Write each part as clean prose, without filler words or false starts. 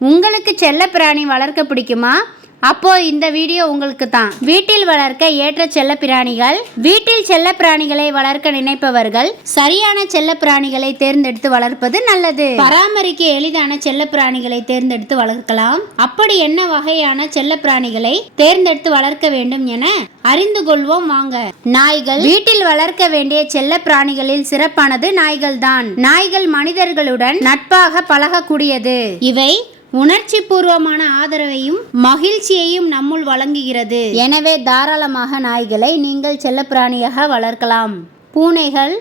உங்களுக்கு செல்லப்பிராணி வளர்க்க பிடிக்குமா? அப்போ இந்த வீடியோ உங்களுக்கு தான். வீட்டில் வளர்க்க ஏற்ற செல்லப்பிராணிகள். வீட்டில் செல்லப்பிராணிகளை வளர்க்க நினைப்பவர்கள் சரியான செல்லப்பிராணிகளை தேர்ந்தெடுத்து வளர்ப்பது நல்லது. பராமரிக்க எளிதான செல்லப்பிராணிகளை தேர்ந்தெடுத்து வளர்க்கலாம். அப்படி என்ன வகையான செல்லப்பிராணிகளை தேர்ந்தெடுத்து வளர்க்க வேண்டும் என அறிந்து கொள்வோம் வாங்க. நாய்கள். வீட்டில் வளர்க்க வேண்டிய செல்லப்பிராணிகளில் சிறப்பானது நாய்கள் தான். நாய்கள் மனிதர்களுடன் நட்பாக பழகக்கூடியது. இவை உணர்ச்சி பூர்வமான ஆதரவையும் மகிழ்ச்சியையும் நம்முள் வழங்குகிறது. எனவே தாராளமாக நாய்களை நீங்கள் செல்லப்பிராணியாக வளர்க்கலாம். பூனைகள்.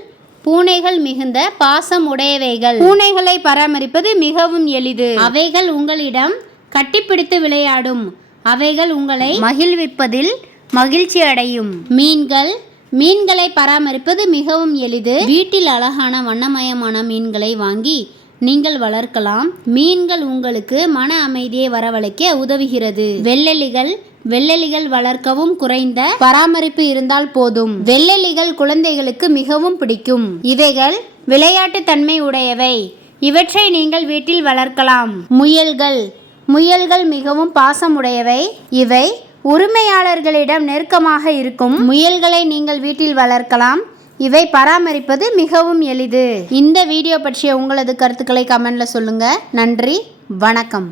பூனைகள் மிகுந்த பாசம் உடையவைகள். பூனைகளை பராமரிப்பது மிகவும் எளிது. அவைகள் உங்களிடம் கட்டிப்பிடித்து விளையாடும். அவைகள் உங்களை மகிழ்விப்பதில் மகிழ்ச்சி அடையும். மீன்கள். மீன்களை பராமரிப்பது மிகவும் எளிது. வீட்டில் அழகான வண்ணமயமான மீன்களை வாங்கி நீங்கள் வளர்க்கலாம். மீன்கள் உங்களுக்கு மன அமைதியை வரவழைக்க உதவுகிறது. வெள்ளெலிகள். வெள்ளெலிகள் வளர்க்கவும் குறைந்த பராமரிப்பு இருந்தால் போதும். வெள்ளெலிகள் குழந்தைகளுக்கு மிகவும் பிடிக்கும். இவைகள் விளையாட்டு தன்மை உடையவை. இவற்றை நீங்கள் வீட்டில் வளர்க்கலாம். முயல்கள். முயல்கள் மிகவும் பாசமுடையவை. இவை உரிமையாளர்களிடம் நெருக்கமாக இருக்கும். முயல்களை நீங்கள் வீட்டில் வளர்க்கலாம். இவை பராமரிப்பது மிகவும் எளிது. இந்த வீடியோ பற்றிய உங்களது கருத்துக்களை கமெண்ட்ல சொல்லுங்க. நன்றி, வணக்கம்.